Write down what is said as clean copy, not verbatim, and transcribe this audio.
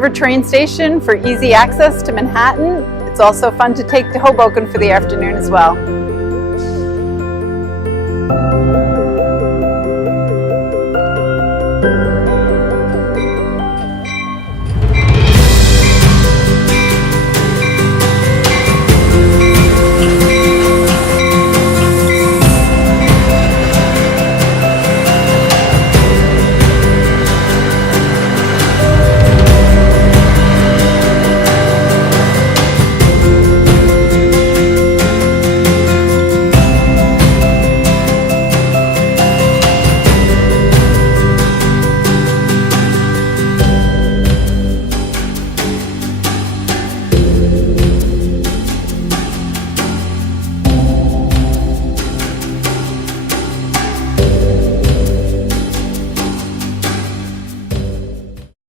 River train station for easy access to Manhattan. It's also fun to take to Hoboken for the afternoon as well.